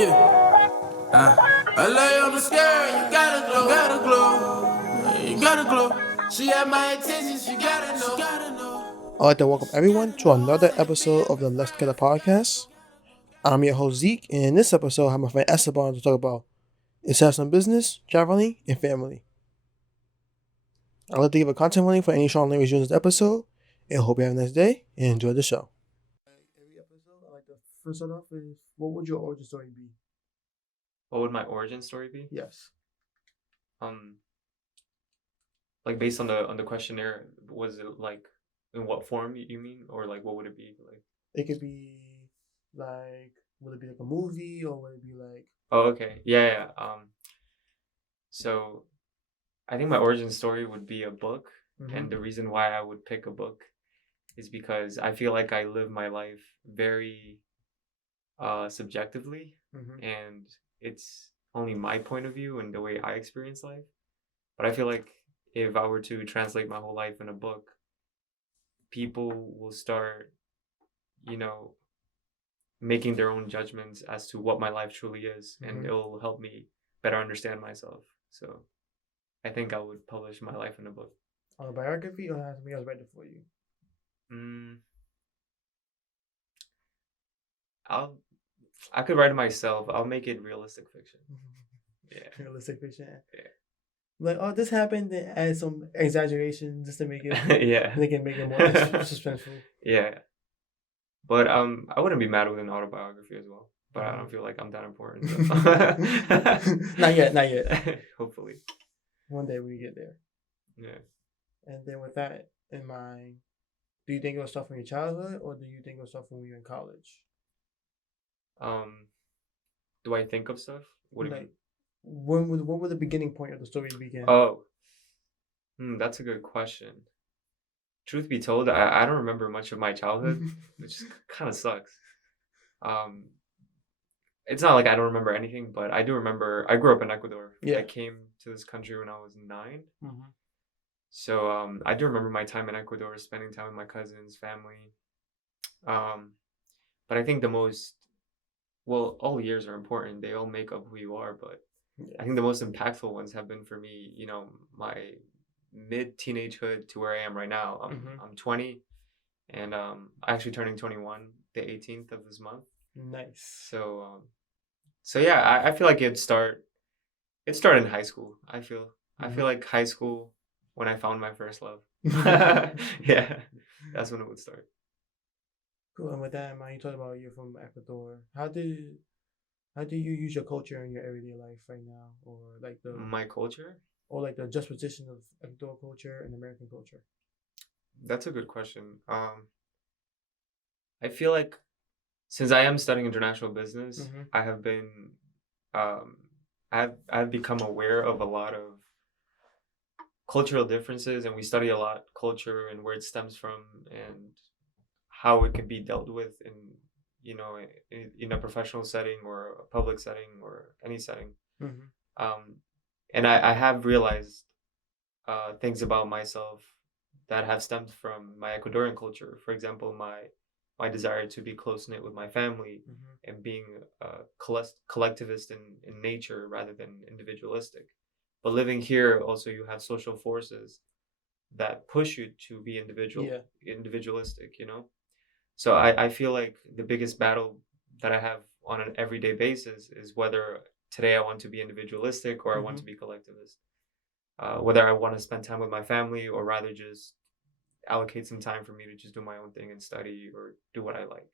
Yeah. I lay on the scale, you gotta glow, you gotta glow. She had my attention, she gotta know. I'd like to welcome everyone to another episode of the Let's Get a Podcast. I'm your host Zeke, and in this episode, I have my friend Estabon to talk about international business, traveling, and family. I'd like to give a content warning for any strong language used in this episode, and hope you have a nice day and enjoy the show. Every episode, I like to first start off with what would your origin story be? What would my origin story be? Yes. Like based on the questionnaire, was it like in what form you mean, or like what would it be like? It could be like, would it be like a movie, or would it be like? Oh, okay, yeah. So I think my origin story would be a book, and the reason why I would pick a book is because I feel like I live my life very subjectively, and it's only my point of view and the way I experience life. But I feel like if I were to translate my whole life in a book, people will start, making their own judgments as to what my life truly is, and it'll help me better understand myself. So I think I would publish my life in a book. Autobiography, or have somebody else write it for you? I could write it myself. I'll make it realistic fiction. Yeah. Realistic fiction. Yeah. Like, oh, this happened, and add some exaggeration just to make it yeah. make it more suspenseful. Yeah. But I wouldn't be mad with an autobiography as well. But I don't feel like I'm that important. So. Not yet. Hopefully. One day we get there. Yeah. And then with that in mind, do you think it was stuff from your childhood, or do you think it was stuff from when you were in college? Do I think of stuff? What do you mean? What was the beginning point of the story begin? Oh, that's a good question. Truth be told, I don't remember much of my childhood, which kind of sucks. It's not like I don't remember anything, but I do remember. I grew up in Ecuador. Yeah. I came to this country when I was 9. So I do remember my time in Ecuador, spending time with my cousins, family. But I think all years are important. They all make up who you are, but I think the most impactful ones have been for me, my mid-teenagehood to where I am right now. I'm 20, and I'm actually turning 21 the 18th of this month. Nice. So yeah, I feel like it started in high school. I feel like high school when I found my first love. Yeah, that's when it would start. Cool. And with that in mind, you talked about you're from Ecuador. How do you use your culture in your everyday life right now, or like my culture, or like the juxtaposition of Ecuador culture and American culture? That's a good question. I feel like since I am studying international business, I have been, I've become aware of a lot of cultural differences, and we study a lot culture and where it stems from and how it can be dealt with in a professional setting or a public setting or any setting. And I have realized things about myself that have stemmed from my Ecuadorian culture. For example, my desire to be close-knit with my family and being collectivist in nature rather than individualistic. But living here, also, you have social forces that push you to be individualistic, So I feel like the biggest battle that I have on an everyday basis is whether today I want to be individualistic or I want to be collectivist. Whether I want to spend time with my family or rather just allocate some time for me to just do my own thing and study or do what I like.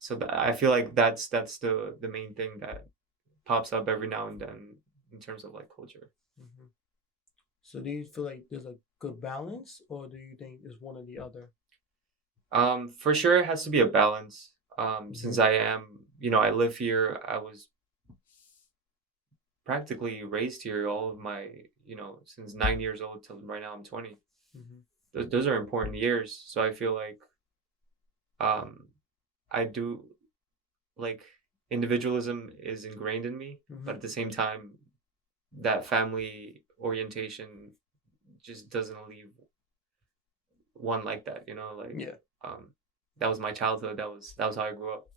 So I feel like that's the main thing that pops up every now and then in terms of like culture. So do you feel like there's a good balance, or do you think it's one or the other? For sure it has to be a balance. Since I am, I live here, I was practically raised here all of my, since 9 years old till right now I'm 20. Those are important years. So I feel like I do, like, individualism is ingrained in me, but at the same time, that family orientation just doesn't leave one like that, that was my childhood. That was how I grew up.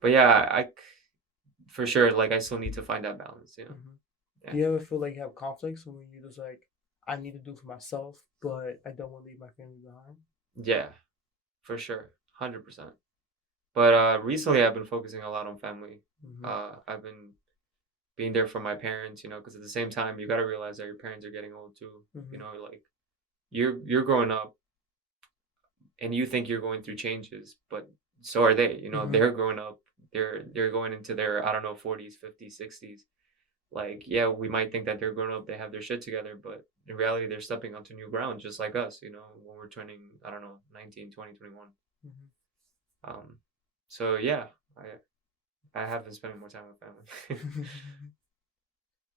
But yeah, for sure, like I still need to find that balance. You know. Mm-hmm. Yeah. Do you ever feel like you have conflicts when you just like, I need to do for myself, but I don't want to leave my family behind? Yeah, for sure, 100%. But recently, I've been focusing a lot on family. Mm-hmm. I've been being there for my parents, you know, because at the same time, you got to realize that your parents are getting old too. You Mm-hmm. know, like you're growing up, and you think you're going through changes, but so are they. You know, Mm-hmm. they're growing up. They're going into their, I don't know, 40s, 50s, 60s. Like, yeah, we might think that they're grown up, they have their shit together, but in reality, they're stepping onto new ground just like us. You know, when we're turning, I don't know, 19, 20, 21. Um, so yeah, I have been spending more time with family. Mm-hmm.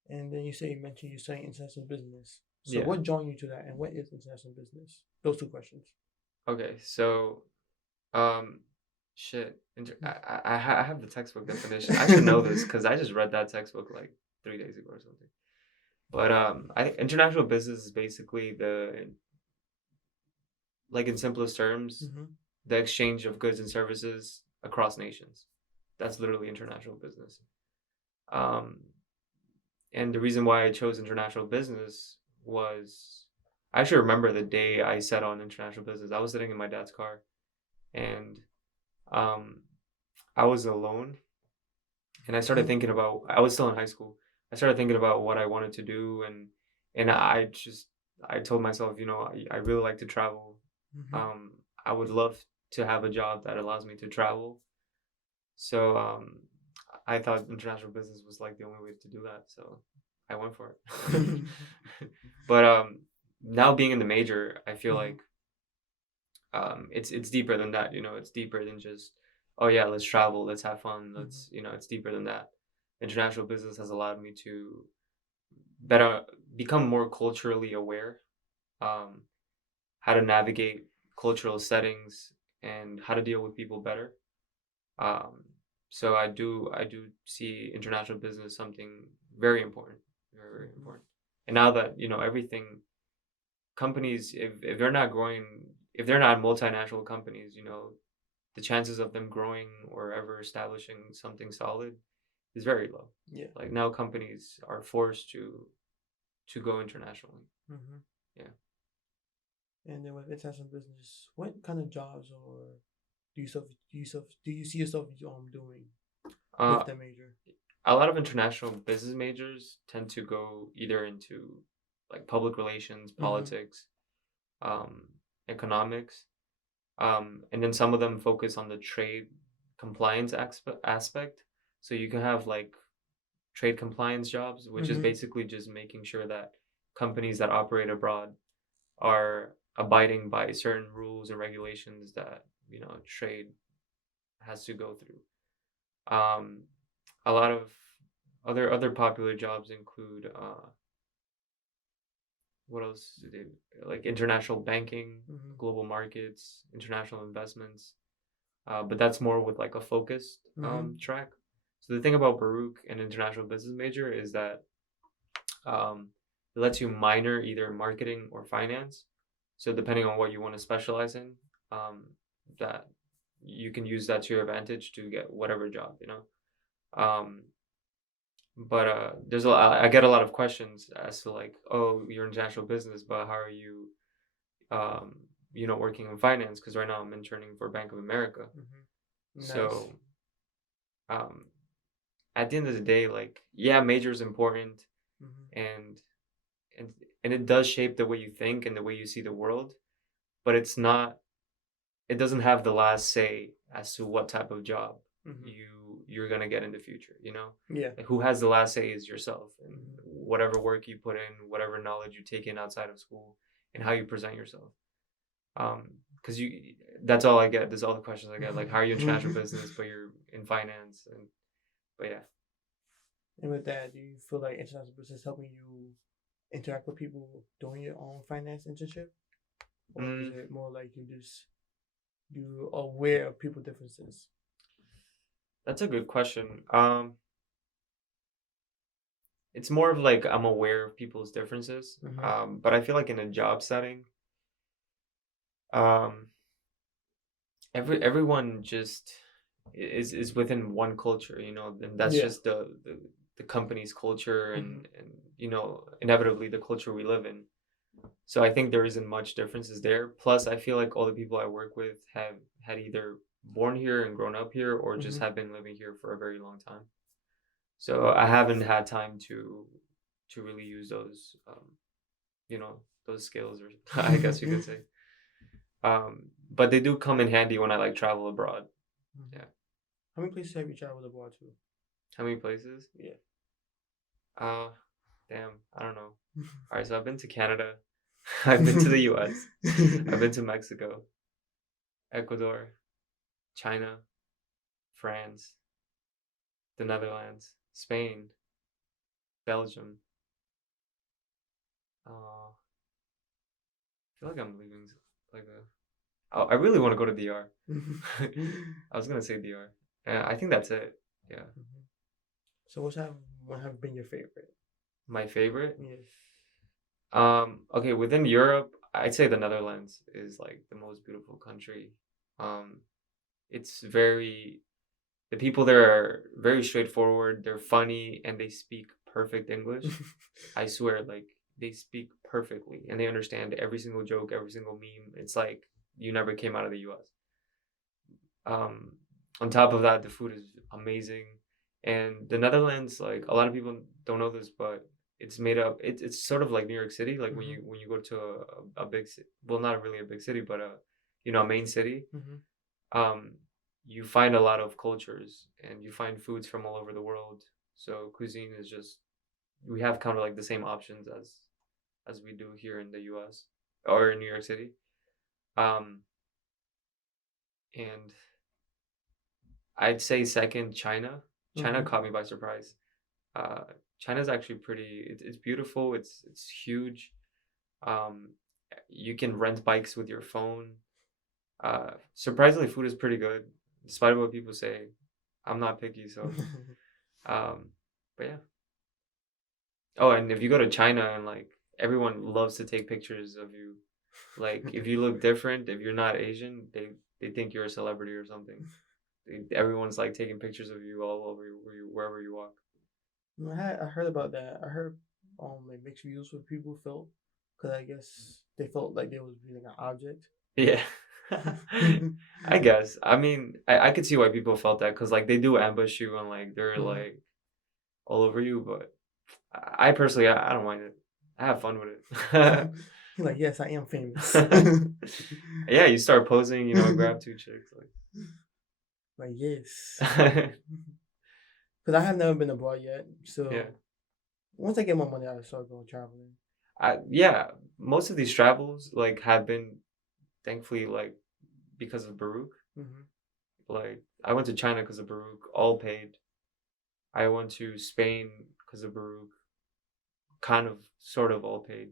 And then you mentioned you're studying international business. So Yeah. what drawn you to that, and what is international business? Those two questions. Okay. So, um, shit. I have the textbook definition. I should know this because I just read that textbook like 3 days ago or something. But I think international business is basically like in simplest terms, Mm-hmm. the exchange of goods and services across nations. That's literally international business. Um, and the reason why I chose international business was I actually remember the day I set on international business. I was sitting in my dad's car, and um, I was alone, and I started thinking about. I was still in high school. I started thinking about what I wanted to do, and I told myself, you know, I really like to travel. Mm-hmm. Um, I would love to have a job that allows me to travel. So I thought international business was like the only way to do that. So I went for it. But now being in the major, I feel Mm-hmm. like it's deeper than that. You know, it's deeper than just, oh yeah, let's travel, let's have fun, let's, you know, it's deeper than that. International business has allowed me to better become more culturally aware, um, how to navigate cultural settings and how to deal with people better. Um, so I do see international business something very important, very, very Mm-hmm. important. And now that, you know, everything, companies, if they're not growing, if they're not multinational companies, you know, the chances of them growing or ever establishing something solid is very low. Yeah. Like now companies are forced to go internationally. Mm-hmm. Yeah. And then with international business, what kind of jobs or do you see yourself doing Uh, with that major? a lot of international business majors tend to go either into like public relations, Mm-hmm. politics, um, economics, and then some of them focus on the trade compliance aspect. So you can have like trade compliance jobs, which is Mm-hmm. basically just making sure that companies that operate abroad are abiding by certain rules and regulations that, you know, trade has to go through. Um, a lot of other popular jobs include what else do they, like international banking, Mm-hmm. global markets, international investments. But that's more with like a focused Mm-hmm. track. So the thing about Baruch, an international business major, is that it lets you minor either in marketing or finance. So depending on what you want to specialize in, that you can use that to your advantage to get whatever job, you know. Um, but there's a lot, I get a lot of questions as to like, oh, you're international business, but how are you, um, you know, working in finance? Because right now I'm interning for Bank of America. Mm-hmm. Nice. So um, at the end of the day, like, yeah, major is important, Mm-hmm. and and and it does shape the way you think and the way you see the world, but it's not, it doesn't have the last say as to what type of job Mm-hmm. you're gonna get in the future, you know? Yeah. Like, who has the last say is yourself, and Mm-hmm. whatever work you put in, whatever knowledge you take in outside of school, and how you present yourself. Because you, that's all I get. That's all the questions I get. Like, how are you in international business, but you're in finance, and but yeah. And with that, do you feel like international business helping you interact with people doing your own finance internship, or is Mm, it more like you are aware of people differences? that's a good question. It's more of like I'm aware of people's differences. Mm-hmm. But I feel like in a job setting, um, everyone just is within one culture, you know, and that's Yeah. just the company's culture Mhm. and you know inevitably the culture we live in. So I think there isn't much differences there. Plus, I feel like all the people I work with have had either born here and grown up here or just Mhm. have been living here for a very long time. So I haven't had time to really use those you know those skills or I guess you could say. But they do come in handy when I like travel abroad. Mhm. Yeah. How many places have you traveled abroad to? How many places? Yeah. Uh damn, I don't know. All right, so I've been to Canada. I've been to the US. I've been to Mexico, Ecuador, China, France, the Netherlands, Spain, Belgium. I feel like I'm leaving like a. Oh, I really want to go to DR. I was gonna say DR. I think that's it. Yeah, Mhm. So what have been your favorite? my favorite. Yeah. Okay, within Europe, I'd say the Netherlands is like the most beautiful country. Um, it's very the people there are very straightforward. They're funny and they speak perfect English. I swear, like they speak perfectly and they understand every single joke, every single meme. It's like you never came out of the U.S. Um, on top of that, the food is amazing, and the Netherlands, like a lot of people don't know this, but it's made up. It's sort of like New York City. Like Mhm. when you go to a big city, well, not really a big city, but a you know a main city. Mhm. Um, you find a lot of cultures and you find foods from all over the world. So cuisine is just we have kind of like the same options as we do here in the US or in New York City. Um, and I'd say second, China. China Mhm. caught me by surprise. Uh, China's actually pretty. It's beautiful. It's huge. Um, you can rent bikes with your phone. Surprisingly, food is pretty good, despite what people say. I'm not picky, so um, but yeah. Oh, and if you go to China and like everyone loves to take pictures of you. Like if you look different, if you're not Asian, they think you're a celebrity or something. Everyone's like taking pictures of you all over wherever you walk. I heard about that. I heard like mixed reviews what people felt because I guess they felt like they was being an object. Yeah. I guess. I mean, I could see why people felt that because like they do ambush you and like they're Mhm. like all over you, but I personally I don't mind it. I have fun with it. He's like, yes, I am famous. Yeah, you start posing, you know, grab two chicks Like yes, like because I have never been abroad yet. yeah. So once I get more money, I'll start going traveling. Yeah, most of these travels like have been thankfully like because of Baruch. Hmm. Like I went to China because of Baruch, all paid. I went to Spain because of Baruch, kind of sort of all paid.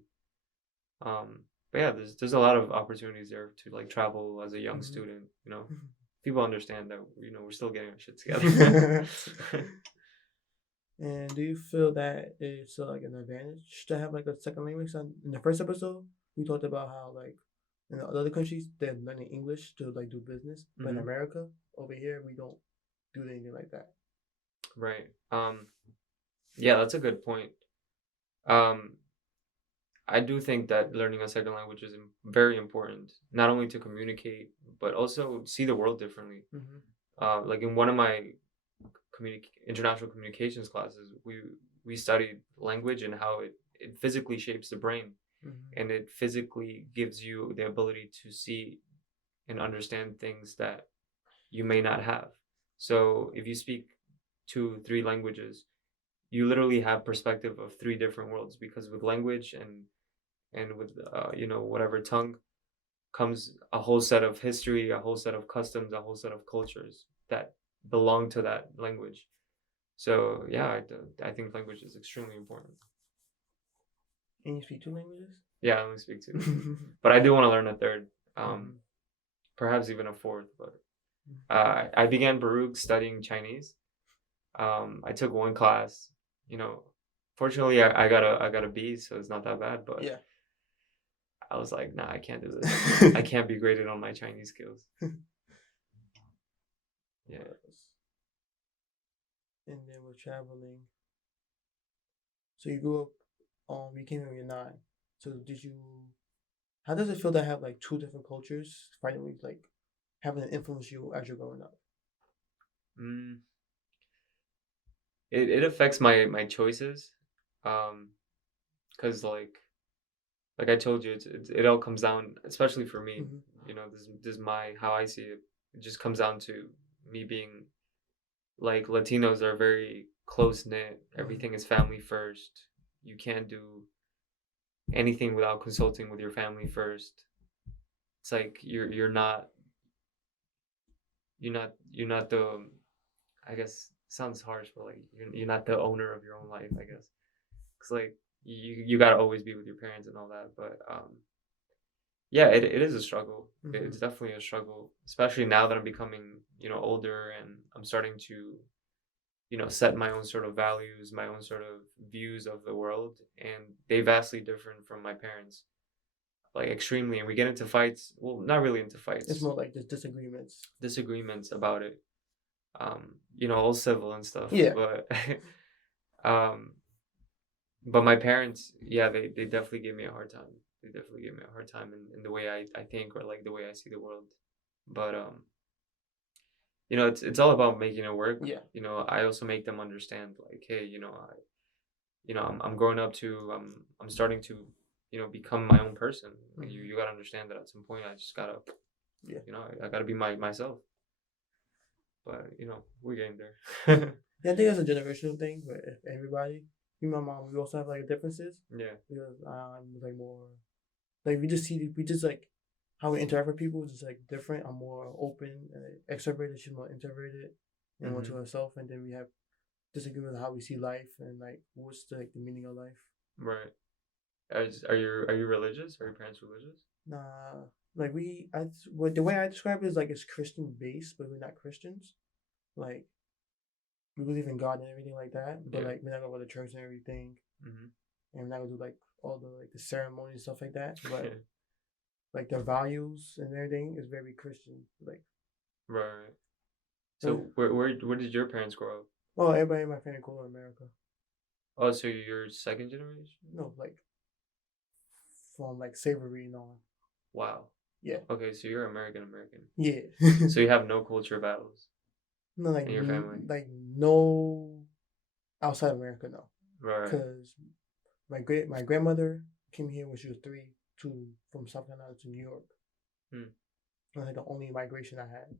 But yeah, there's a lot of opportunities there to like travel as a young Hmm. student. You know, people understand that you know we're still getting our shit together. And do you feel that it's like an advantage to have like a second language? In the first episode, we talked about how like in the other countries they're learning English to like do business, but in Hmm. America over here we don't do anything like that. Right. Yeah, that's a good point. Um, I do think that learning a second language is very important, not only to communicate but also see the world differently. Mm-hmm. Like in one of my international communications classes, we studied language and how it physically shapes the brain Mm-hmm. and it physically gives you the ability to see and understand things that you may not have. So if you speak two, three languages, you literally have perspective of three different worlds because with language and with you know whatever tongue comes a whole set of history, a whole set of customs, a whole set of cultures that belong to that language. So yeah, I think language is extremely important. And you speak two languages? Yeah, I only speak two, Mm-hmm. but I do want to learn a third, perhaps even a fourth. But I began Baruch studying Chinese. I took one class. You know, fortunately, I got a B, so it's not that bad. But Yeah. I was like, nah, I can't do this. I can't be graded on my Chinese skills. Yeah. And then we're traveling. So you grew up. You came here when you're 9. So did you? How does it feel to have like two different cultures finally like having an influence you as you're growing up? Mm, it affects my choices, because like I told you, it all comes down, especially for me. Mm-hmm. You know, this is my how I see it. It just comes down to me being like Latinos are very close knit. Everything is family first. You can't do anything without consulting with your family first. It's like you're not the, I guess it sounds harsh, but like you're not the owner of your own life, I guess. Cause like you gotta always be with your parents and all that, but yeah, it is a struggle. Mm-hmm. It's definitely a struggle, especially now that I'm becoming older and I'm starting to set my own sort of values, my own sort of views of the world, and they vastly different from my parents, like extremely. And we get into fights. Well, not really into fights. It's more like just disagreements. Disagreements about it. All civil and stuff. Yeah. Um, but my parents, yeah, they definitely gave me a hard time. They definitely gave me a hard time in the way I think, or like the way I see the world. But it's all about making it work. Yeah. I also make them understand, like, hey, I'm growing up to I'm starting to become my own person. Like, you gotta understand that at some point I just gotta I gotta be myself. But we're getting there. Yeah, I think that's a generational thing with everybody. Me and my mom, we also have like differences. Yeah. Because I'm like more like we just like how we interact with people is just like different. I'm more open and extroverted. She's more introverted and more to herself. And then we have disagreement on how we see life and like what's the meaning of life. Right. Are you religious? Are your parents religious? Nah, like the way I describe it is like it's Christian based, but we're not Christians. Like we believe in God and everything like that, but like we're not gonna go to church and everything, and we're not gonna do like all the ceremony and stuff like that. But like their values and everything is very Christian. Like right. So where did your parents grow up? Well, everybody in my family grew up in America. Oh, so you're second generation? No, like from like slavery and on. Wow. Yeah. Okay, so you're American. Yeah. So you have no culture battles. No, like in your family. Like no outside America, no. Right. Because my grandmother came here when she was 3 from South Carolina to New York. That's like the only migration I had.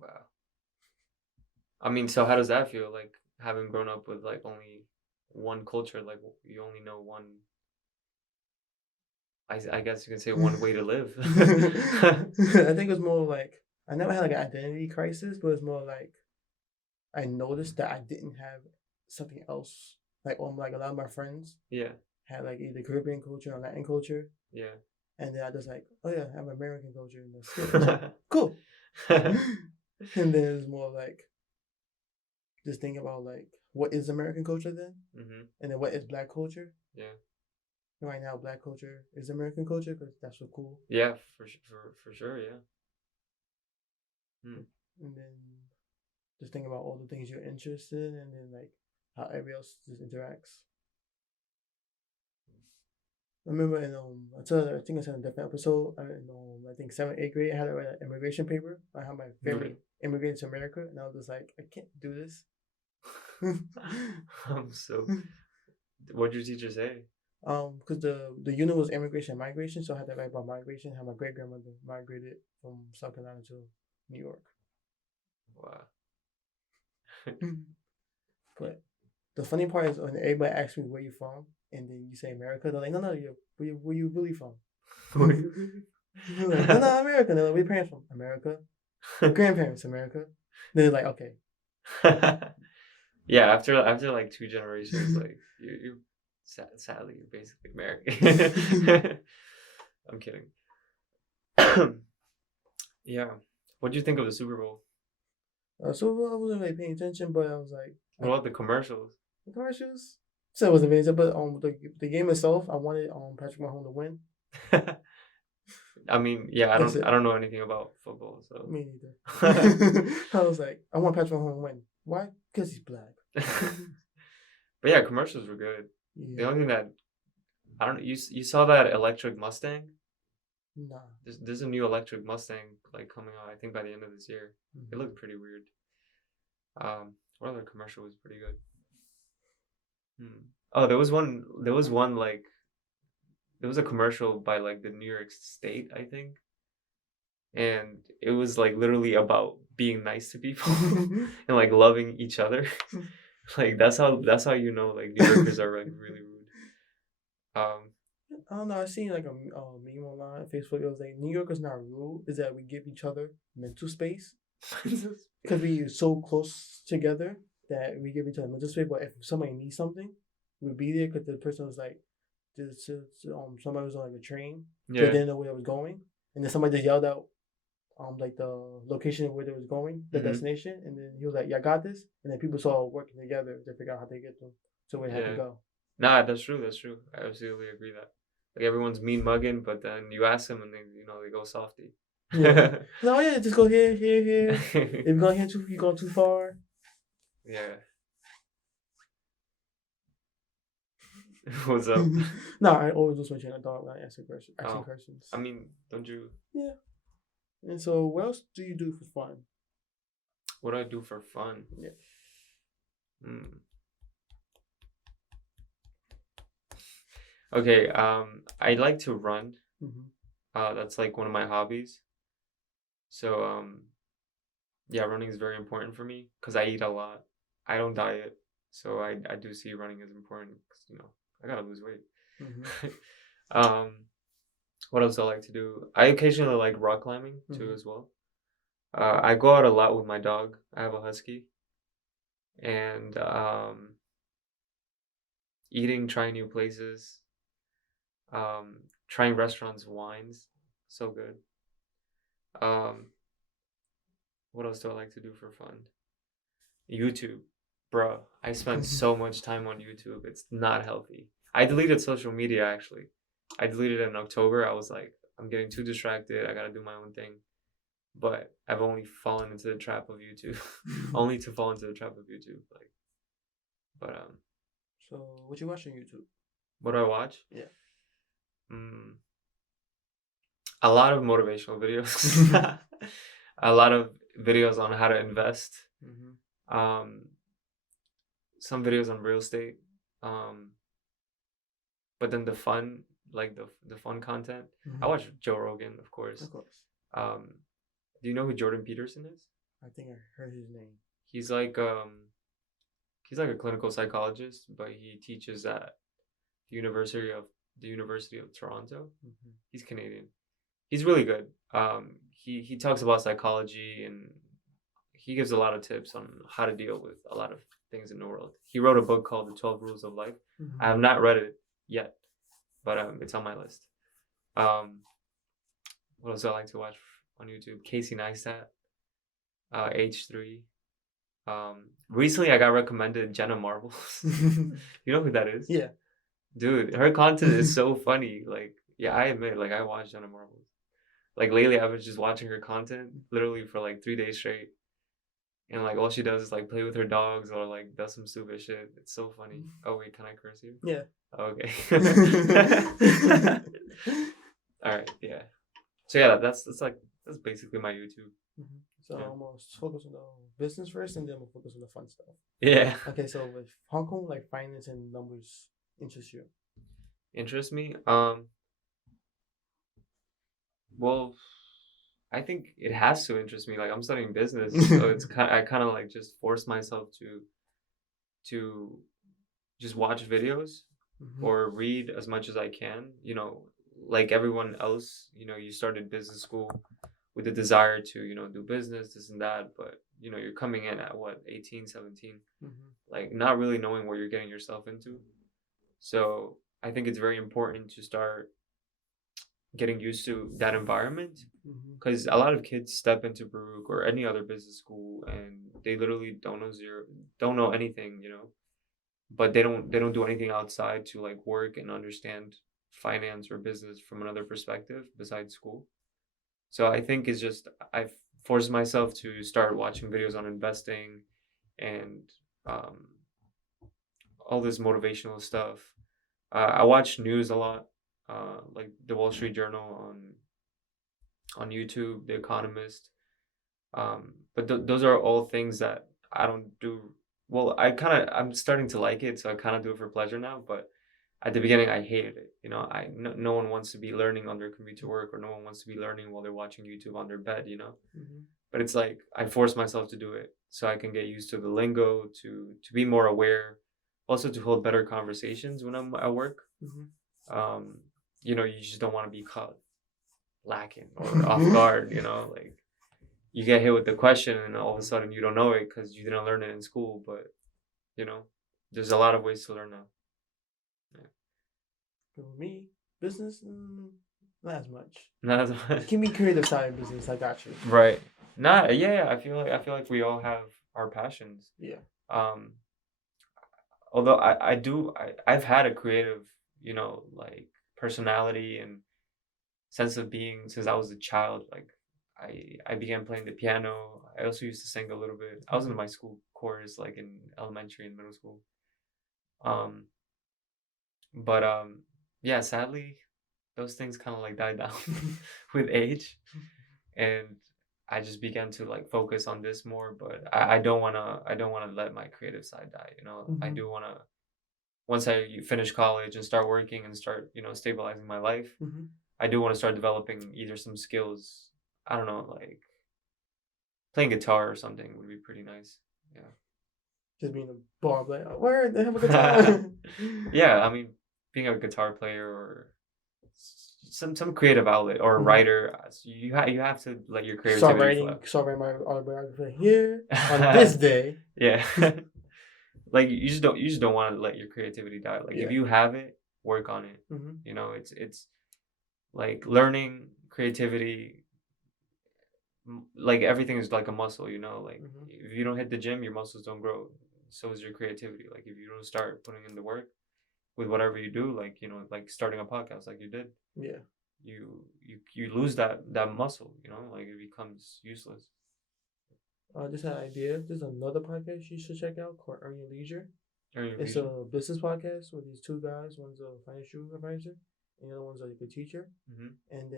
Wow. I mean, so how does that feel? Like having grown up with like only one culture, like you only know one. I guess you can say one way to live. I think it was more like I never had like an identity crisis, but it's more like I noticed that I didn't have something else. Like a lot of my friends had like either Caribbean culture or Latin culture. Yeah. And then I just like, oh yeah, I have American culture and that's it. Cool. And then it's more like just thinking about like what is American culture then, and then what is Black culture. Yeah. Right now, Black culture is American culture because that's so cool. Yeah, for sure, yeah. And then just think about all the things you're interested in, and then like how everybody else just interacts. I remember in I think it's in a different episode. I think 7th, 8th grade, I had to write an immigration paper. I had my family immigrated to America, and I was just like, I can't do this. What did your teacher say? Because the unit was immigration and migration, so I had to write about migration. How my great grandmother migrated from South Carolina to New York. Wow. But the funny part is when everybody asks me where you from, and then you say America, they're like, no, where you really from? Like, no, America. They're like, where your parents from? America. Grandparents, America. Then they're like, okay. Yeah, after like 2 generations, like you sadly you're basically American. I'm kidding. Yeah. What do you think of the Super Bowl? Super Bowl, I wasn't really paying attention, but I was like, what about the commercials? The commercials? So it wasn't paying attention, but the game itself, I wanted Patrick Mahomes to win. I mean, yeah, That's it. I don't know anything about football, so. Me neither. I was like, I want Patrick Mahomes to win. Why? Because he's black. But yeah, commercials were good. The Yeah. only thing that I don't you saw that electric Mustang? Nah. There's a new electric Mustang like coming out. I think by the end of this year. It looked pretty weird. What other commercial was pretty good? Oh, there was one. Like there was a commercial by like the New York State, I think, and it was like literally about being nice to people and like loving each other. Like that's how you know like New Yorkers are like really rude. I don't know. I seen like a meme online, Facebook. It was like New York is not rude. Is that we give each other mental space because we are so close together that we give each other mental space. But if somebody needs something, we'll be there because the person was like, somebody was on like a train, so they Yeah. didn't know where it was going, and then somebody just yelled out like the location of where they was going, the destination, and then he was like, "Yeah, I got this," and then people saw working together to figure out how to get them to where they had to Yeah. go. Nah, that's true. That's true. I absolutely agree that. Like everyone's mean mugging, but then you ask them and they go softy. Yeah. No, yeah, just go here, here, here. If you're going here too, you're going too far. Yeah. What's up? No, I always lose my train of thought when I answer questions. Asking questions. I mean, don't you? Yeah. And so, what else do you do for fun? What do I do for fun? Yeah. Okay. I like to run. Mm-hmm. That's like one of my hobbies. So yeah, running is very important for me because I eat a lot. I don't diet, so I do see running as important because I gotta lose weight. Mm-hmm. What else do I like to do? I occasionally like rock climbing too Mm-hmm. as well. I go out a lot with my dog. I have a husky, and eating, trying new places, trying restaurants, wines, so good. What else do I like to do for fun? YouTube, bro. I spend so much time on YouTube. It's not healthy. I deleted social media actually. I deleted it in October. I was like, I'm getting too distracted. I gotta do my own thing. But I've only fallen into the trap of YouTube. Only to fall into the trap of YouTube. So, what you watch on YouTube? What do I watch? Yeah. A lot of motivational videos. A lot of videos on how to invest. Mm-hmm. Some videos on real estate. But then the fun, like the fun content. Mm-hmm. I watch Joe Rogan, of course. Of course. Do you know who Jordan Peterson is? I think I heard his name. He's like a clinical psychologist, but he teaches at the University of Toronto. Mm-hmm. He's Canadian. He's really good. He talks about psychology and he gives a lot of tips on how to deal with a lot of things in the world. He wrote a book called The 12 Rules of Life. Mm-hmm. I have not read it yet, but it's on my list. What else do I like to watch on YouTube? Casey Neistat, H3. Recently I got recommended Jenna Marbles. You know who that is? Yeah. Dude, her content is so funny. Like, yeah, I admit, like, I watch Jenna Marbles. Like, lately, I was just watching her content literally for like 3 days straight. And like, all she does is like play with her dogs or like does some stupid shit. It's so funny. Oh, wait, can I curse you? Yeah. Okay. All right, yeah. So, yeah, that's basically my YouTube. Mm-hmm. So, I'm going to focus on the business first and then we'll focus on the fun stuff. Yeah. Okay, so with Hong Kong, like finance and numbers interest you? Interest me? Well, I think it has to interest me. Like I'm studying business, so I kind of like just force myself to just watch videos or read as much as I can. Like everyone else, you started business school with the desire to do business, this and that, but you're coming in at what 18, 17, like not really knowing what you're getting yourself into. So I think it's very important to start getting used to that environment because a lot of kids step into Baruch or any other business school and they literally don't know anything, but they don't do anything outside to like work and understand finance or business from another perspective besides school. So I think it's just I've forced myself to start watching videos on investing and um, all this motivational stuff. I watch news a lot, like the Wall Street Journal on YouTube, The Economist. But those are all things that I don't do. Well, I'm starting to like it, so I kind of do it for pleasure now. But at the beginning, I hated it. You know, no one wants to be learning on their commute to work, or no one wants to be learning while they're watching YouTube on their bed. You know, but it's like I force myself to do it so I can get used to the lingo, to be more aware, also to hold better conversations when I'm at work. Um, you know, you just don't want to be caught lacking or off guard. You know, like you get hit with the question and all of a sudden you don't know it because you didn't learn it in school. But you know, there's a lot of ways to learn now. For me, business, not as much. Not as much. Give me creative side of business. I got you. Right. Not. Yeah. I feel like we all have our passions. Yeah. Although I've had a creative, you know, like personality and sense of being since I was a child. Like I began playing the piano. I also used to sing a little bit. I was in my school chorus, like in elementary and middle school. But yeah, sadly, those things kind of like died down with age, and I just began to like focus on this more. But I don't wanna let my creative side die. You know, I do wanna once I finish college and start working and start stabilizing my life. I do want to start developing either some skills. I don't know, like playing guitar or something would be pretty nice. Yeah. Just being a bar player. Where they have a guitar? Yeah, I mean, being a guitar player or some creative outlet or a writer, you have to let your creativity flow. Start writing my autobiography here on this day. Yeah. Like you just don't want to let your creativity die. Like if you have it, work on it. You know, it's like learning creativity. Like everything is like a muscle, you know. Like if you don't hit the gym, your muscles don't grow. So is your creativity. Like if you don't start putting in the work with whatever you do, like like starting a podcast, like you did. Yeah. You lose that muscle. You know, like it becomes useless. I just had an idea. There's another podcast you should check out called Earn Your Leisure. It's a business podcast with these two guys. One's a financial advisor, and the other one's like a teacher. And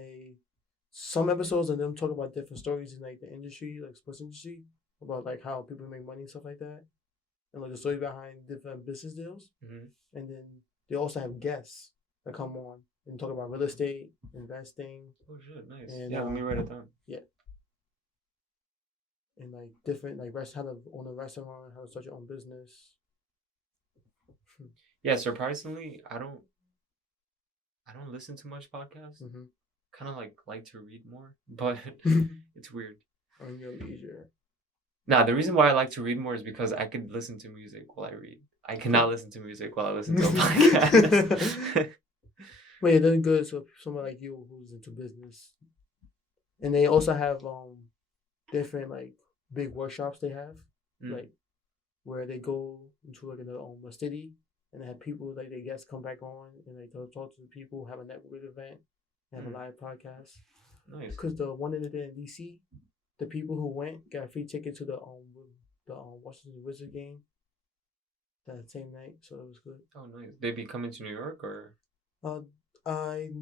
some episodes of them talk about different stories in like the industry, like sports industry, about like how people make money and stuff like that, and like the story behind different business deals. And then they also have guests that come on and talk about real estate, investing. Oh shit, nice. And, yeah, let me write it down. Yeah. And like different like how to own a restaurant, how to start your own business. Yeah, surprisingly, I don't listen to much podcasts. Kind of like to read more, but it's weird. On your leisure. Nah, the reason why I like to read more is because I could listen to music while I read. I cannot listen to music while I listen to a podcast. But yeah, they're good. So someone like you who's into business, and they also have different like big workshops they have, like where they go into like a city and they have people like their guests come back on and they talk to the people, have a networking event, have a live podcast. Nice. Because the one in DC, the people who went got a free ticket to the Washington Wizard game that same night, so it was good. Oh, nice. They be coming to New York or? I'm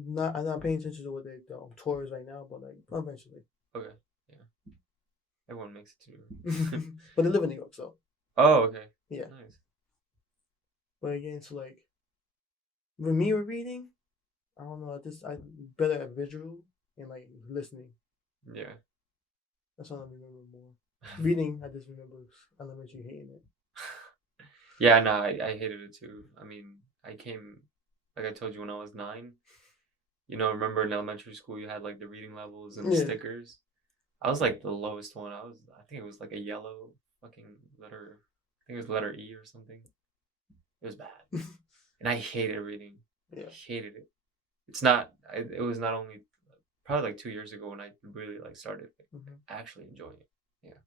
not paying attention to what the tour is right now, but like eventually. Okay, yeah. Everyone makes it to New York. But they live in New York, so. Oh, okay. Yeah. Nice. But again, so like, with me with reading, I don't know. I better at visual and like listening. Yeah. That's what I remember more. Reading, I just remember elementary hating it. Yeah, no, I hated it too. I mean, I came, like I told you, when I was 9. You know, remember in elementary school you had like the reading levels and the stickers. I was like the lowest one. I think it was like a yellow fucking letter. I think it was letter E or something. It was bad, and I hated reading. Yeah, hated it. It was not only probably like 2 years ago when I really like started actually enjoying it. Yeah.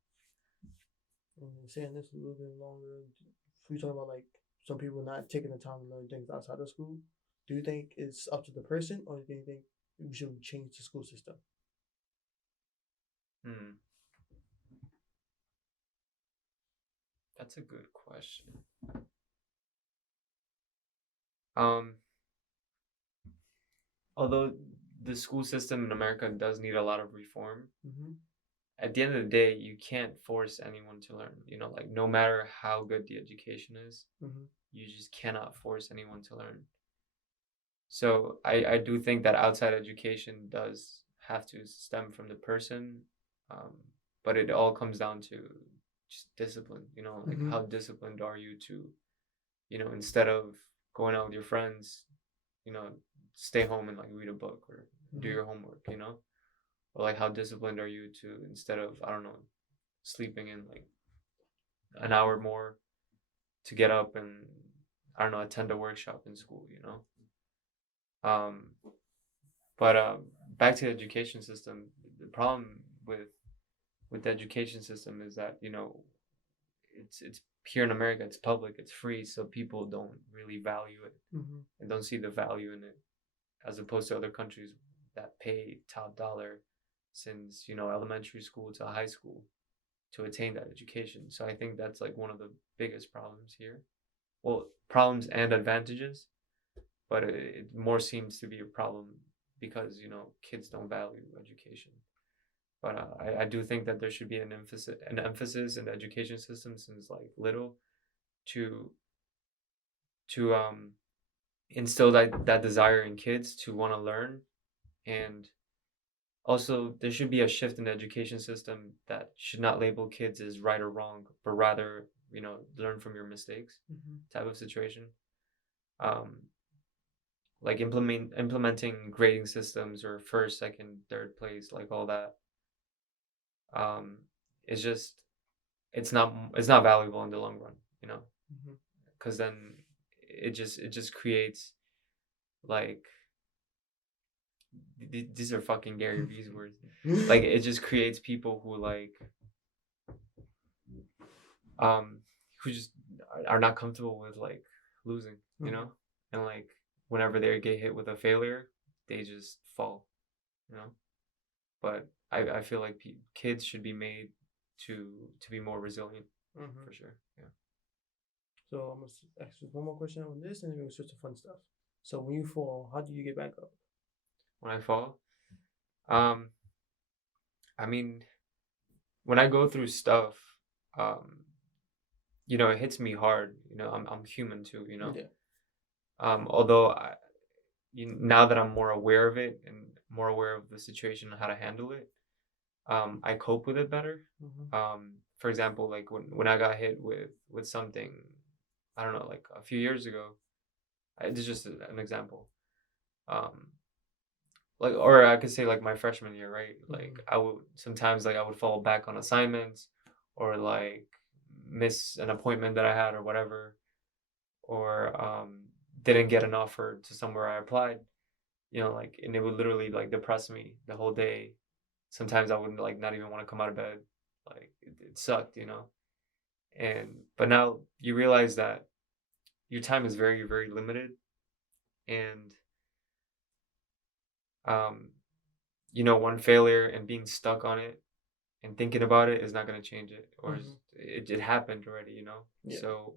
And saying this a little bit longer, we talk about like some people not taking the time to learn things outside of school. Do you think it's up to the person, or do you think we should change the school system? Hmm. That's a good question. Um, although the school system in America does need a lot of reform, Mm-hmm. at the end of the day, you can't force anyone to learn. You know, like no matter how good the education is, Mm-hmm. you just cannot force anyone to learn. So I do think that outside education does have to stem from the person, um, but it all comes down to just discipline. You know, like Mm-hmm. how disciplined are you to, you know, instead of going out with your friends, you know, stay home and like read a book or do your homework. You know, or like how disciplined are you to instead of I don't know sleeping in like an hour more to get up and I don't know attend a workshop in school. You know. Um, But back to the education system, the problem with the education system is that you know it's here in America, it's public, it's free, so people don't really value it Mm-hmm. and don't see the value in it, as opposed to other countries that pay top dollar since you know elementary school to high school to attain that education. So I think that's like one of the biggest problems here. Well, problems and advantages, but it more seems to be a problem because you know kids don't value education. But I do think that there should be an emphasis in the education system since like little to to instill that desire in kids to want to learn, and also there should be a shift in the education system that should not label kids as right or wrong, but rather you know learn from your mistakes Mm-hmm. type of situation. Um, like implementing grading systems or first, second, third place, like all that, um, is just it's not valuable in the long run, you know, Mm-hmm. because then it just creates like these are fucking Gary V's words. Like it just creates people um who just are not comfortable with like losing, you know, and like whenever they get hit with a failure, they just fall, you know. But I feel like kids should be made to be more resilient Mm-hmm. for sure. Yeah. So I'm gonna ask you one more question on this, and then we'll switch to fun stuff. So when you fall, how do you get back up? When I fall, um, I mean, when I go through stuff, um, you know, it hits me hard. You know, I'm human too. You know, Yeah. although now that I'm more aware of it and more aware of the situation and how to handle it, I cope with it better. Mm-hmm. For example, like when I got hit with something, I don't know, like a few years ago. This is just an example. Um, like, or I could say like my freshman year, right? Like I would sometimes like I would fall back on assignments, or like miss an appointment that I had or whatever, or didn't get an offer to somewhere I applied. You know, like, and it would literally like depress me the whole day. Sometimes I would like not even want to come out of bed. Like it sucked, you know. And but now you realize that your time is very very limited, and um, you know, one failure and being stuck on it and thinking about it is not going to change it, or it happened already, you know. Yeah. So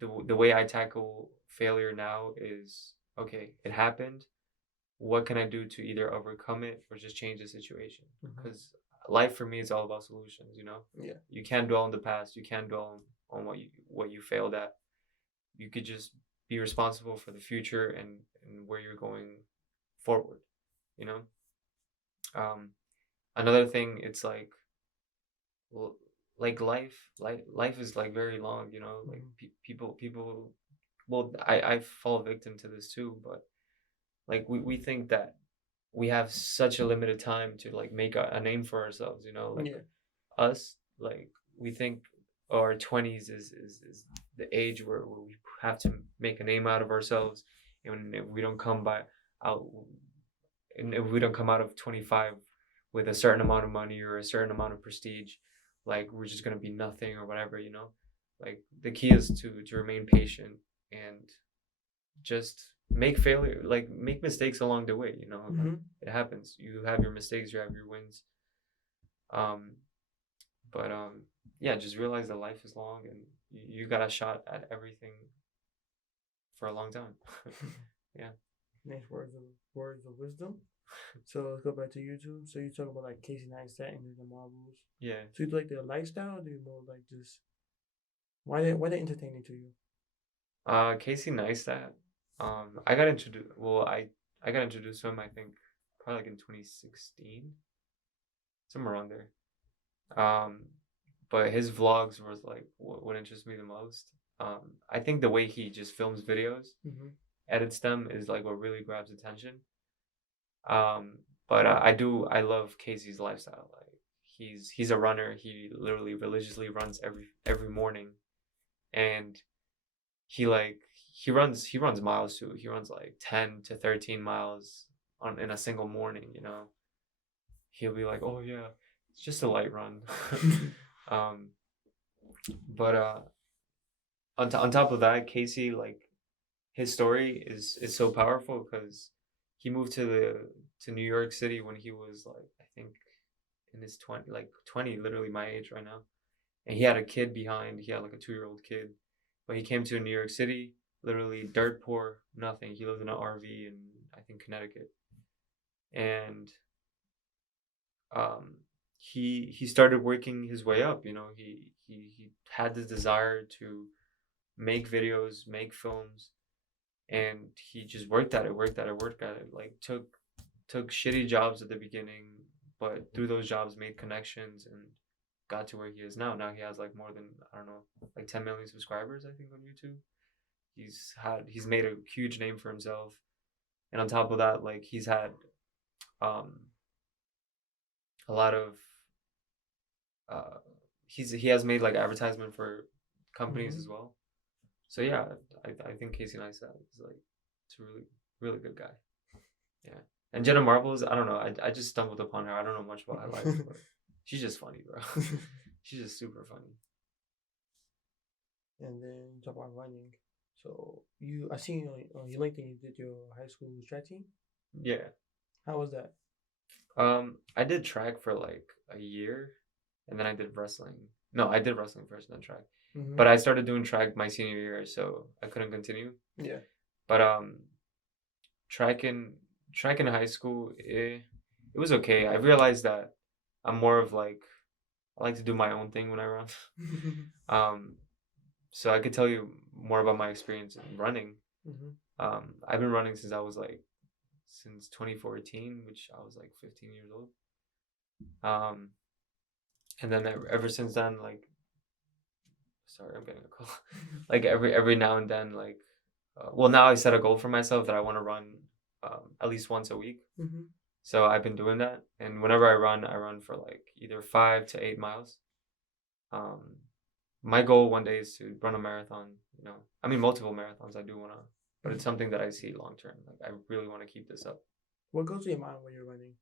the way I tackle failure now is okay, it happened, what can I do to either overcome it or just change the situation, because life for me is all about solutions, you know. Yeah. You can't dwell on the past, you can't dwell on what you failed at. You could just be responsible for the future and where you're going forward, you know. um Another thing, it's like, well, like life is like very long, you know. Like people, well, I fall victim to this too, but like we think that we have such a limited time to like make a name for ourselves, you know. Like Yeah. us, like we think our 20s is the age where we have to make a name out of ourselves, and if we don't come by out and if we don't come out of 25 with a certain amount of money or a certain amount of prestige, like we're just going to be nothing or whatever, you know. Like the key is to remain patient and just make mistakes along the way. Like, it happens. You have your mistakes, you have your wins. Um, but yeah, just realize that life is long and you got a shot at everything for a long time. Yeah. Nice words of wisdom. So let's go back to YouTube. So you talk about like Casey Neistat and the Marvels. Yeah. So you like their lifestyle? Or do you more like just why they entertaining to you? Casey Neistat. I got introduced. Well, I got introduced to him. I think probably like in 2016, somewhere around there. But his vlogs was like what interests me the most. I think the way he just films videos, edits them, is like what really grabs attention. But I love Casey's lifestyle. Like he's a runner. He literally religiously runs every morning, and he like he runs miles too. He runs like 10 to 13 miles in a single morning. He'll be like, oh yeah, it's just a light run. um, but on top of that, Casey, like, his story is so powerful because he moved to New York City when he was like, I think, in his 20, literally my age right now, and he had a kid behind. He had like a 2-year-old kid, but he came to New York City, literally dirt poor, nothing. He lived in an RV in, I think, Connecticut, and he started working his way up. He had this desire to make videos, make films, and he just worked at it. Like, took shitty jobs at the beginning, but through those jobs made connections and got to where he is now. Now he has like more than, I don't know, like 10 million subscribers, I think, on YouTube. He's made a huge name for himself, and on top of that, like, he's had a lot of he has made like advertisement for companies as well. So yeah, I think Casey Neistat is like, it's a really, really good guy. Yeah. And Jenna Marbles, I don't know. I just stumbled upon her. I don't know much about her life, but she's just funny, bro. She's just super funny. And then talk about running. So I seen you LinkedIn, you did your high school track team. Yeah. How was that? I did track for like a year, and then I did wrestling. No, I did wrestling first, then track. But I started doing track my senior year, so I couldn't continue. Yeah. But track in high school, it was okay. I realized that I'm more of like, I like to do my own thing when I run. So I could tell you more about my experience in running. I've been running since 2014, which I was like 15 years old. And then ever since then, like, sorry, I'm getting a call. Like, every now and then, like, well, now I set a goal for myself that I want to run at least once a week. So I've been doing that, and whenever I run for like either 5 to 8 miles. My goal one day is to run a marathon. I mean, multiple marathons. I do want to, but it's something that I see long term. Like, I really want to keep this up. What goes to your mind when you're running?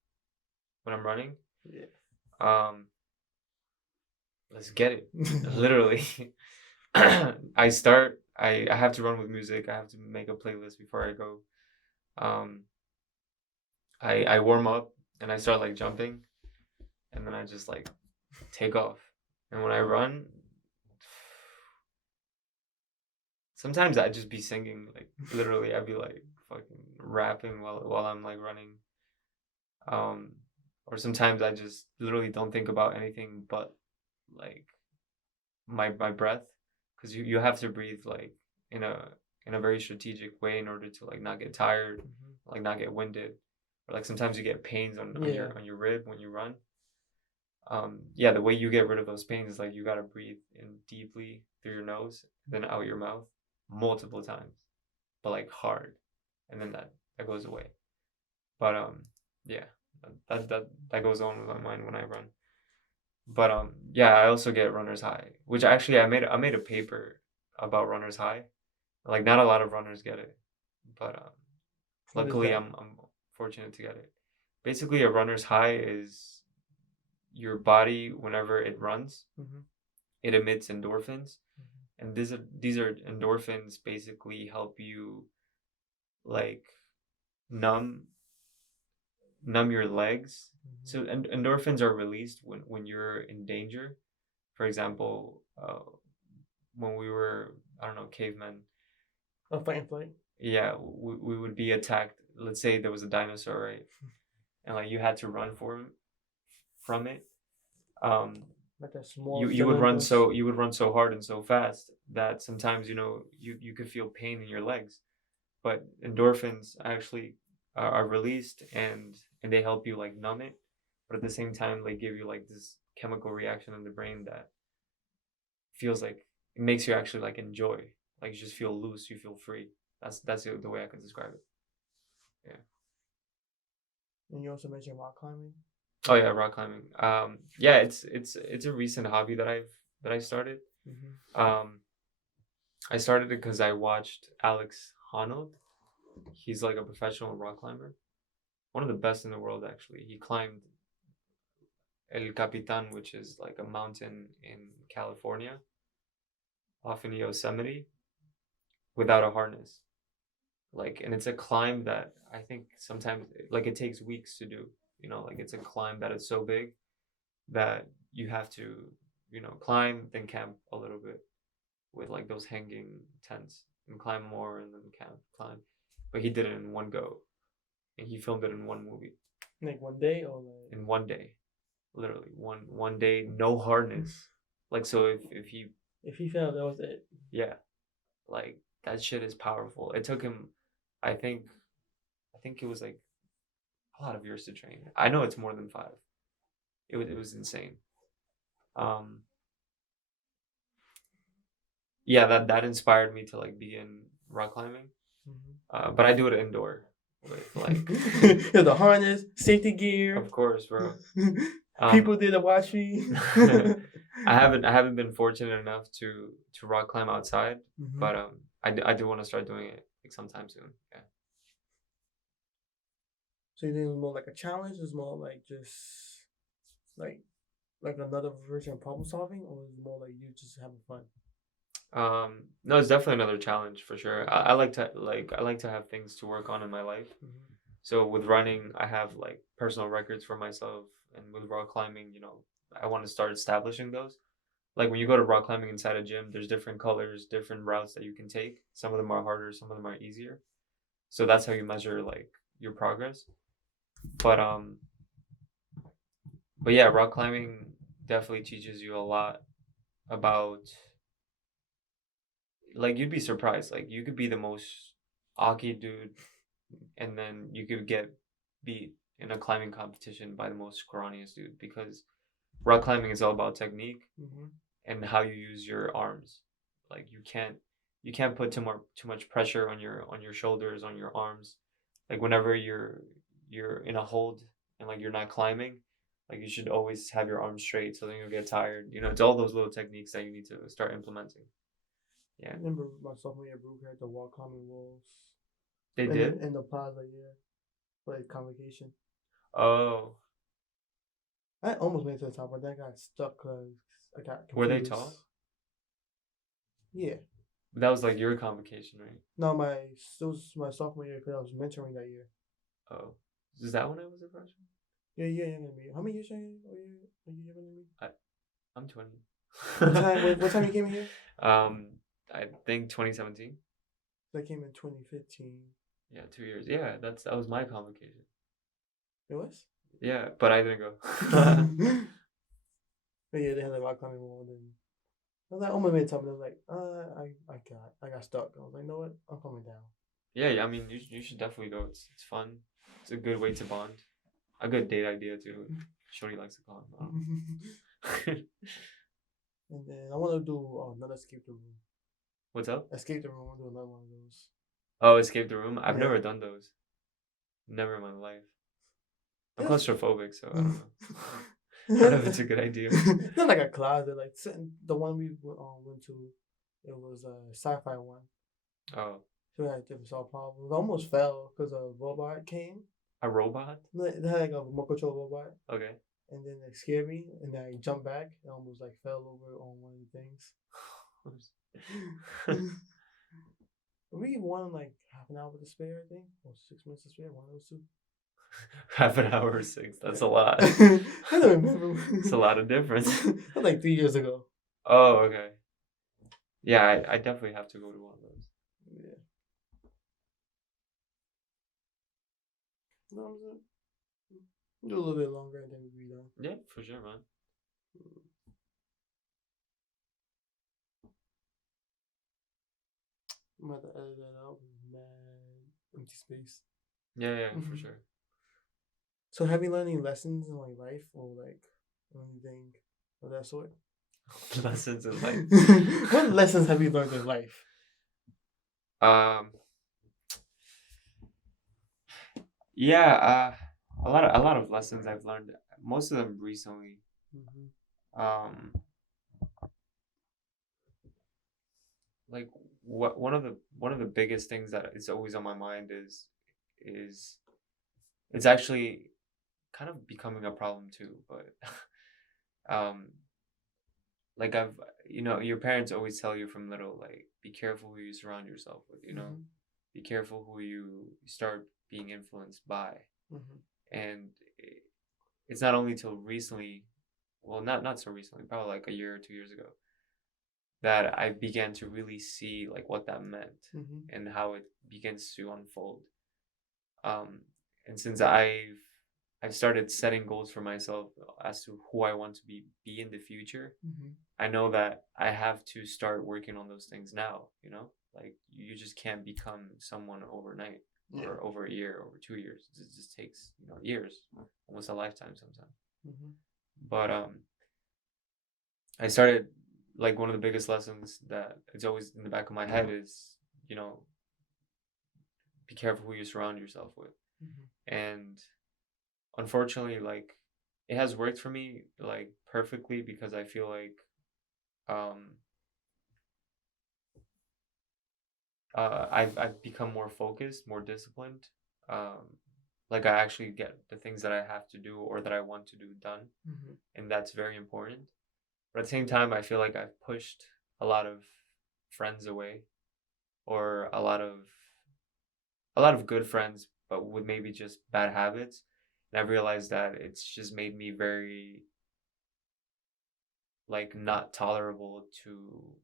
When I'm running? Yeah. Let's get it. Literally. I have to run with music. I have to make a playlist before I go. I warm up and I start like jumping, and then I just like take off. And when I run, sometimes I'd just be singing, like, literally I'd be like fucking rapping while I'm like running. Or sometimes I just literally don't think about anything but like my breath, because you have to breathe like in a very strategic way in order to like not get tired, like not get winded, or like sometimes you get pains on your rib when you run. The way you get rid of those pains is like you gotta breathe in deeply through your nose, then out your mouth multiple times, but like hard, and then that goes away. But that goes on with my mind when I run. But I also get runner's high, which actually I made a paper about runner's high. Like, not a lot of runners get it, but luckily I'm fortunate to get it. Basically, a runner's high is your body, whenever it runs, it emits endorphins, and these are endorphins basically help you like numb your legs. So endorphins are released when you're in danger. For example, when we were, I don't know, cavemen. A fight and flight. Yeah, we would be attacked. Let's say there was a dinosaur, right? And like you had to run from it. Like a small. You would run so hard and so fast that sometimes you could feel pain in your legs. But endorphins actually are released, and they help you like numb it, but at the same time they give you like this chemical reaction in the brain that feels like it makes you actually like enjoy, like you just feel loose, you feel free. That's the way I could describe it. Yeah. And you also mentioned rock climbing. Oh yeah, rock climbing. Yeah, it's a recent hobby that I started. I started it because I watched Alex Honnold. He's like a professional rock climber, one of the best in the world actually. He climbed El Capitan, which is like a mountain in California, off in Yosemite, without a harness. Like, and it's a climb that I think sometimes like it takes weeks to do. Like it's a climb that is so big that you have to, climb, then camp a little bit with like those hanging tents, and climb more, and then camp, climb. But he did it in one go, and he filmed it in one movie. Like one day or like in one day, literally one day, no harness. Like so, if he fell, that was it. Yeah, like that shit is powerful. It took him, I think it was like a lot of years to train. I know it's more than 5. It was insane. Um, yeah, that inspired me to like be in rock climbing. But I do it indoor with like the harness, safety gear. Of course, bro. People did watch me. I haven't been fortunate enough to rock climb outside, but I do want to start doing it like sometime soon. Yeah. So you think it was more like a challenge? It's more like just like another version of problem solving, or is it more like you just having fun? No, it's definitely another challenge for sure. I like to have things to work on in my life. So with running, I have like personal records for myself, and with rock climbing, I want to start establishing those. Like when you go to rock climbing inside a gym, there's different colors, different routes that you can take. Some of them are harder, some of them are easier. So that's how you measure like your progress. But yeah, rock climbing definitely teaches you a lot about, like, you'd be surprised. Like you could be the most aki dude, and then you could get beat in a climbing competition by the most scrawniest dude, because rock climbing is all about technique and how you use your arms. Like you can't put too much pressure on your shoulders, on your arms. Like whenever you're in a hold and like you're not climbing, like you should always have your arms straight, so then you'll get tired. It's all those little techniques that you need to start implementing. Yeah. I remember my sophomore year, Brook had the wall climbing walls. They did? In the plaza, yeah, for like convocation. Oh. I almost made it to the top, but then I got stuck because I got confused. Were they tall? Yeah. That was like your convocation, right? No, it was my sophomore year because I was mentoring that year. Oh. Is that when I was a freshman? Yeah, younger than me. How many years are you younger than me? I'm 20. What time you came in here? I think 2017. I came in 2015. Yeah, 2 years. Yeah, that was my convocation. It was? Yeah, but I didn't go. But yeah, they had a rock climbing wall. And I was like, almost made top. And I was like, I got stuck. I was like, you know what? I'm coming down. Yeah. I mean, you should definitely go. It's fun. It's a good way to bond. A good date idea too. Shorty likes to call him. And then I want to do another escape the room. What's up? Escape the room. I want to do another one of those. Oh, escape the room. I've never done those. Never in my life. I'm claustrophobic, so I don't know. I don't know if it's a good idea. Not like a closet, like the one we went to. It was a sci-fi one. Oh. So we had different solve problems. I almost fell because a robot came. A robot? They had like a remote control robot. Okay. And then it scared me, and then I jumped back and almost like fell over on one of the things. We won like half an hour to spare, I think, or 6 minutes to spare, one of those two. Half an hour or 6. That's a lot. I don't remember. It's a lot of difference. That was like 3 years ago. Oh, okay. Yeah, I definitely have to go to one of those. Yeah. No, do a little bit longer and then we'll be done. Yeah, for sure, man. I'm about to edit that out. Mad empty space. Yeah, for sure. So have you learned any lessons in like life or like anything of that sort? Lessons in life. What lessons have you learned in life? Yeah, a lot of lessons I've learned. Most of them recently. Like one of the biggest things that is always on my mind is it's actually kind of becoming a problem too, but like your parents always tell you from little, like, be careful who you surround yourself with, be careful who you start being influenced by. And it's not only till recently, well, not so recently, probably like a year or 2 years ago, that I began to really see like what that meant and how it begins to unfold. And since I've started setting goals for myself as to who I want to be in the future, I know that I have to start working on those things now. Like you just can't become someone overnight or over a year, over 2 years. It just takes years, almost a lifetime sometimes. But I started, like, one of the biggest lessons that it's always in the back of my head is, be careful who you surround yourself with. And unfortunately, like, it has worked for me like perfectly because I feel like I've become more focused, more disciplined. Like I actually get the things that I have to do or that I want to do done, and that's very important. But at the same time, I feel like I've pushed a lot of friends away, or a lot of good friends, but with maybe just bad habits. And I've realized that it's just made me very, like, not tolerable to,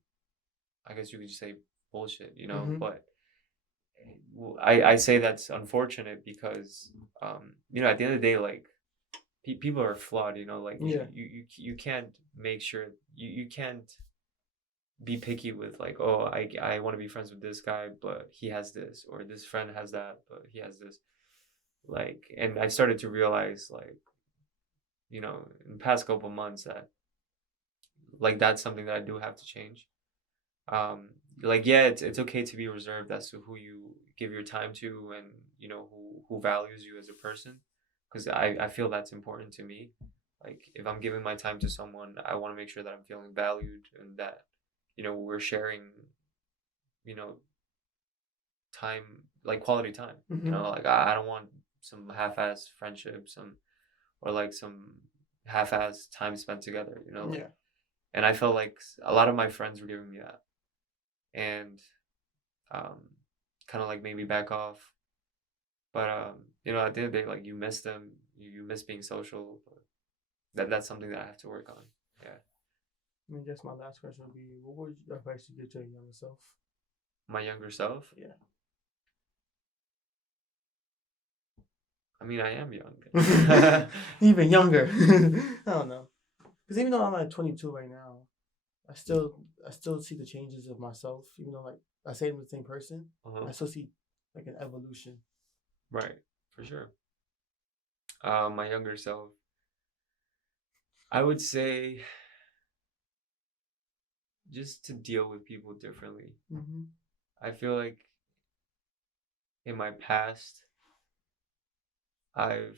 I guess you could just say, bullshit, But I say that's unfortunate because, at the end of the day, like, people are flawed, like, you can't make sure, you can't be picky with, like, oh, I want to be friends with this guy, but he has this, or this friend has that, but he has this. Like, and I started to realize, like, in the past couple months that, like, that's something that I do have to change. Like, yeah, it's okay to be reserved as to who you give your time to, and who values you as a person, because I feel that's important to me. Like, if I'm giving my time to someone, I want to make sure that I'm feeling valued, and that we're sharing time, like quality time. Like, I don't want some half-ass friendship, or like some half-ass time spent together, like, and I felt like a lot of my friends were giving me that, and kind of like made me back off. But at the end of the day, like, you miss them, you miss being social. But that's something that I have to work on. Yeah. I guess my last question would be, what would advice you give to your younger self? My younger self? Yeah. I mean, I am young. Even younger. I don't know. Because even though I'm like 22 right now, I still see the changes of myself. Even though, like, I say I'm the same person, I still see like an evolution. Right, for sure. My younger self, I would say, just to deal with people differently. I feel like in my past, I've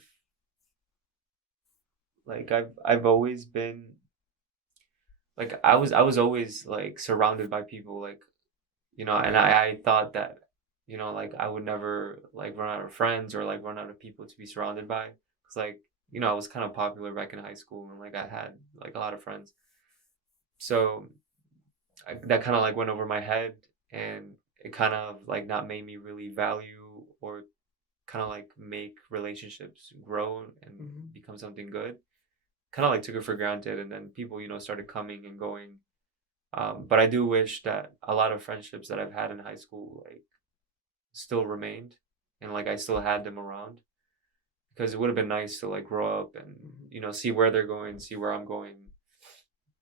always been, like, I was always, like, surrounded by people, like, and I thought that, like, I would never, like, run out of friends, or like run out of people to be surrounded by, because, like, I was kind of popular back in high school, and like I had like a lot of friends. So that kind of like went over my head, and it kind of like not made me really value or kind of like make relationships grow and become something good. Kind of like took it for granted, and then people, started coming and going. But I do wish that a lot of friendships that I've had in high school like still remained, and like I still had them around, because it would have been nice to like grow up and see where they're going, see where I'm going.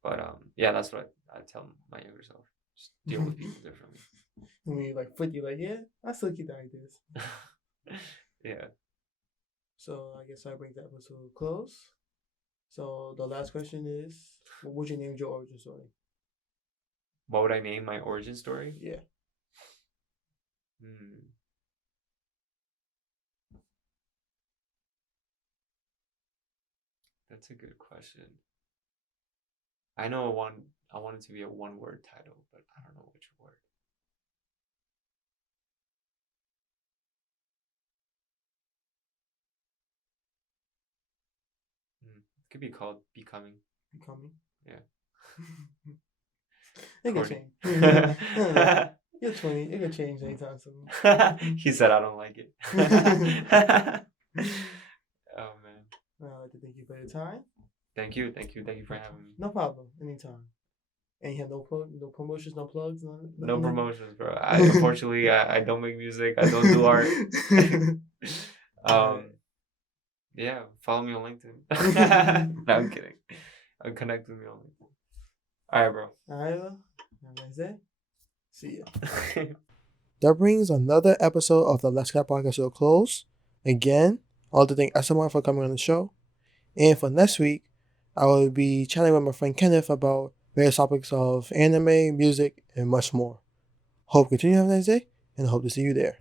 But yeah, that's what I tell my younger self. Just deal with people differently. When you like foot, you like, yeah, I still keep the ideas. Yeah. So I guess I bring that episode close. So the last question is, what would you name your origin story? What would I name my origin story? Yeah. That's a good question. I know I want it to be a one-word title, but I don't know which word. It could be called Becoming. Becoming? Yeah. It could change. You're 20. It could change anytime soon. He said I don't like it. Oh, man. I'd like to thank you for your time. Thank you for having me. No problem. Anytime. And you have no promotions, no plugs? No promotions, bro. Unfortunately, I don't make music. I don't do art. Yeah, follow me on LinkedIn. No, I'm kidding. Connect with me on LinkedIn. All right, bro. All right, have a nice day. See ya. That brings another episode of the Let's Get Podcast to a close. Again, I want to thank Estabon for coming on the show. And for next week, I will be chatting with my friend Kenneth about various topics of anime, music, and much more. Hope you continue to have a nice day, and I hope to see you there.